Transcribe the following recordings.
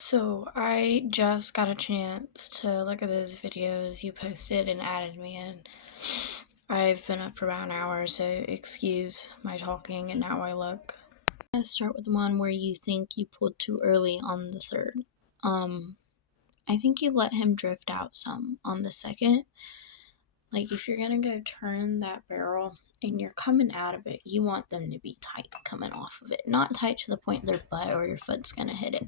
So I just got a chance to look at those videos you posted and added me in. I've been up for about an hour, so excuse my talking and how I look. Let's start with the one where you think you pulled too early on the third. I think you let him drift out some on the second. Like if you're gonna go turn that barrel and you're coming out of it, you want them to be tight coming off of it. Not tight to the point their butt or your foot's gonna hit it,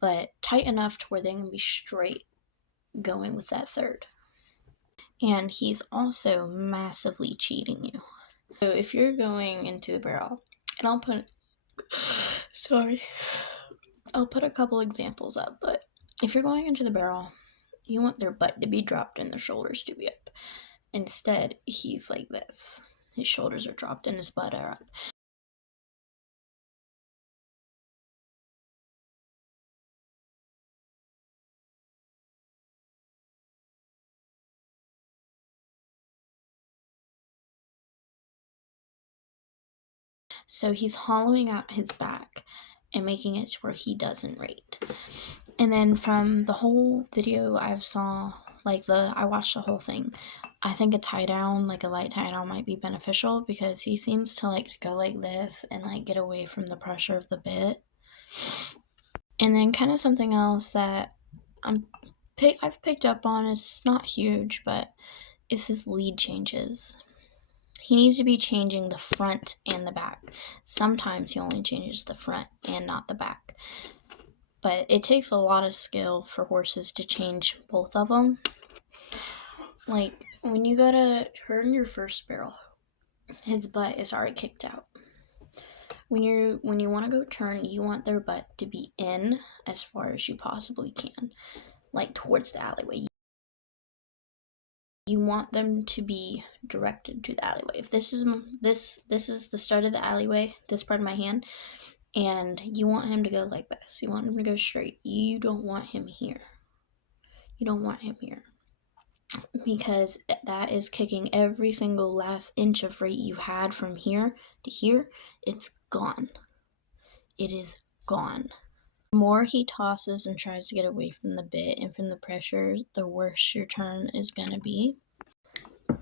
but tight enough to where they're gonna be straight going with that third. And he's also massively cheating you. So if you're going into the barrel, and I'll put a couple examples up, but if you're going into the barrel, you want their butt to be dropped and their shoulders to be up. Instead, he's like this. His shoulders are dropped and his butt are up. So he's hollowing out his back and making it to where he doesn't rate. And then from the whole video I watched the whole thing. I think a tie down, like a light tie down, might be beneficial because he seems to like to go like this and like get away from the pressure of the bit. And then kind of something else that I've picked up on, it's not huge, but it's his lead changes. He needs to be changing the front and the back. Sometimes he only changes the front and not the back. But it takes a lot of skill for horses to change both of them. Like, when you go to turn your first barrel, his butt is already kicked out. When you want to go turn, you want their butt to be in as far as you possibly can, like towards the alleyway. You want them to be directed to the alleyway. If this is the start of the alleyway, this part of my hand, and you want him to go like this. You want him to go straight. You don't want him here. You don't want him here. Because that is kicking every single last inch of rate you had from here to here. It's gone. It is gone. The more he tosses and tries to get away from the bit and from the pressure, the worse your turn is going to be.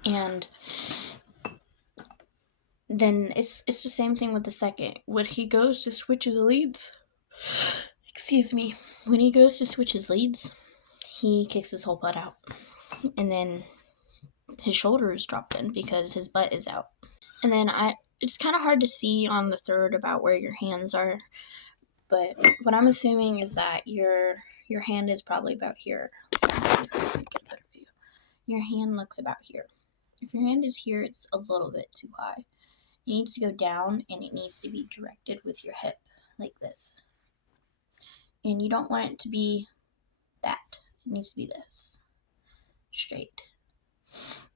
And then it's the same thing with the second. When he goes to switch his leads, when he goes to switch his leads, he kicks his whole butt out. And then his shoulder is dropped in because his butt is out. And then it's kind of hard to see on the third about where your hands are, but what I'm assuming is that your hand is probably about here. Your hand looks about here. If your hand is here, it's a little bit too high. It needs to go down and it needs to be directed with your hip like this. And you don't want it to be that. It needs to be this. Straight.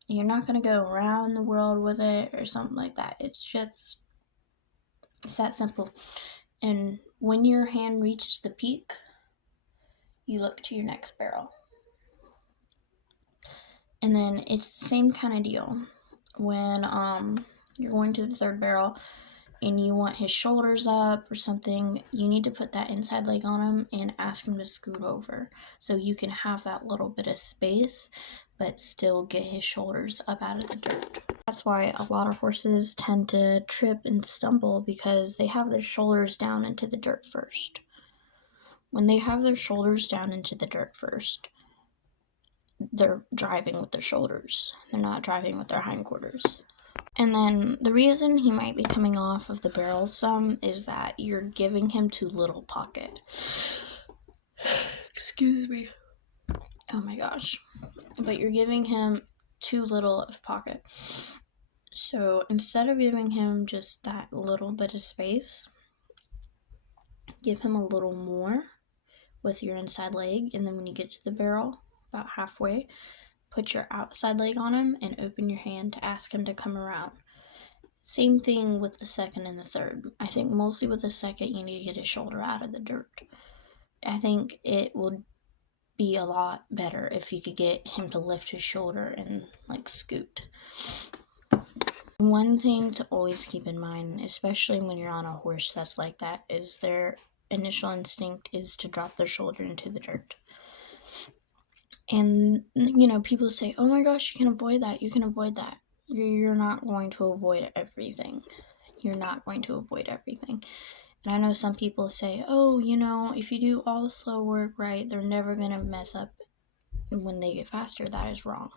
And you're not going to go around the world with it or something like that. It's that simple. And when your hand reaches the peak, you look to your next barrel. And then it's the same kind of deal. When you're going to the third barrel and you want his shoulders up or something, you need to put that inside leg on him and ask him to scoot over so you can have that little bit of space but still get his shoulders up out of the dirt. That's why a lot of horses tend to trip and stumble, because they have their shoulders down into the dirt first. When they have their shoulders down into the dirt first, they're driving with their shoulders. They're not driving with their hindquarters. And then the reason he might be coming off of the barrel some is that you're giving him too little pocket. Excuse me. Oh my gosh. But you're giving him too little of pocket. So instead of giving him just that little bit of space, give him a little more with your inside leg. And then when you get to the barrel, about halfway, put your outside leg on him and open your hand to ask him to come around. Same thing with the second and the third. I think mostly with the second, you need to get his shoulder out of the dirt. I think it would be a lot better if you could get him to lift his shoulder and like scoot. One thing to always keep in mind, especially when you're on a horse that's like that, is there initial instinct is to drop their shoulder into the dirt. And, you know, people say, oh my gosh, you can avoid that. You can avoid that. You're not going to avoid everything. You're not going to avoid everything. And I know some people say, oh, you know, if you do all the slow work right, they're never going to mess up when they get faster. That is wrong.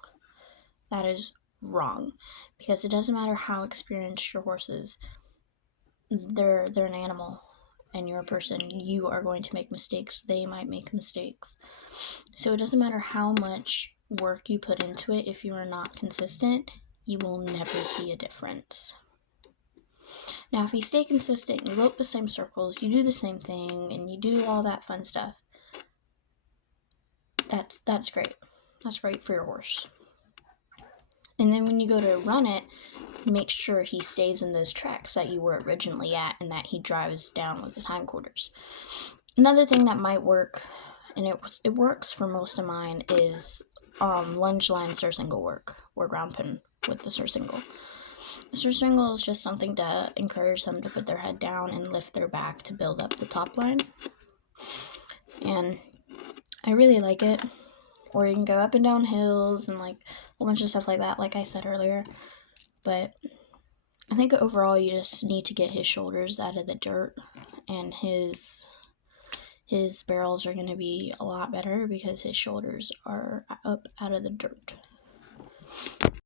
That is wrong. Because it doesn't matter how experienced your horse is. They're an animal. And you're a person. You are going to make mistakes. They might make mistakes. So it doesn't matter how much work you put into it. If you are not consistent, you will never see a difference. Now, if you stay consistent, you lope the same circles, you do the same thing, and you do all that fun stuff, that's great. That's great for your horse. And then when you go to run it, make sure he stays in those tracks that you were originally at and that he drives down with his hindquarters. Another thing that might work, and it works for most of mine, is lunge line surcingle work, or round pen with the surcingle. The surcingle is just something to encourage them to put their head down and lift their back to build up the top line. And I really like it. Or you can go up and down hills and like a whole bunch of stuff like that, like I said earlier. But I think overall you just need to get his shoulders out of the dirt, and his barrels are going to be a lot better because his shoulders are up out of the dirt.